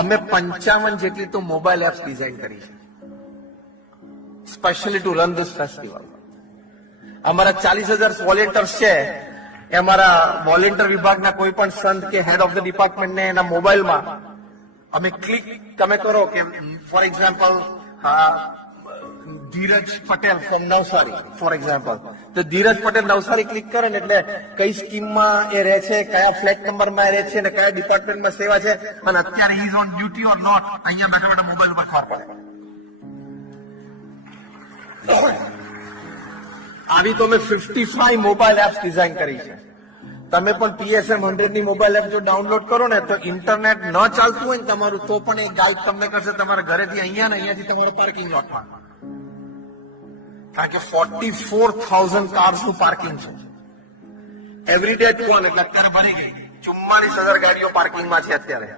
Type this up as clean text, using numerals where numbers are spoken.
અમે 55 જેટલી તો મોબાઈલ એપ્સ ડિઝાઇન કરી છે specially two run this festival. અમારા 40,000 વોલેન્ટિયર્સ છે. એ અમારા વોલેન્ટિયર વિભાગના કોઈ પણ સંત કે હેડ ઓફ ધ ડિપાર્ટમેન્ટ ને એના મોબાઈલમાં અમે ક્લિક તમે કરો કે for example Dhiraj Patel from Navsari for example, તો ધીરજ પટેલ નવસારી ક્લિક કરે ને એટલે કઈ સ્કીમમાં એ રહે છે, કયા ફ્લેટ નંબરમાં રહે છે, અને કયા ડિપાર્ટમેન્ટમાં સેવા છે, અને અત્યારે is on duty or not, અહીંયા બેઠા બેઠા મોબાઈલ પર ખબર પડે. આવી તો મેં 55 મોબાઈલ એપ્સ ડિઝાઇન કરી છે. તમે પણ PSM 100 ની મોબાઈલ એપ જો ડાઉનલોડ કરો ને તો ઇન્ટરનેટ ન ચાલતું હોય ને તમારું તો પણ એ ગાઈડ તમને કરશે તમારા ઘરેથી અહીંયા ને અહીંયાથી તમારા પાર્કિંગ લોટમાં. કારણ કે 44,000 કાર્સનું પાર્કિંગ છે. એવરી ડે 1 એટલે અત્યારે ભરી ગઈ 44,000 ગાડીઓ પાર્કિંગમાં છે અત્યારે.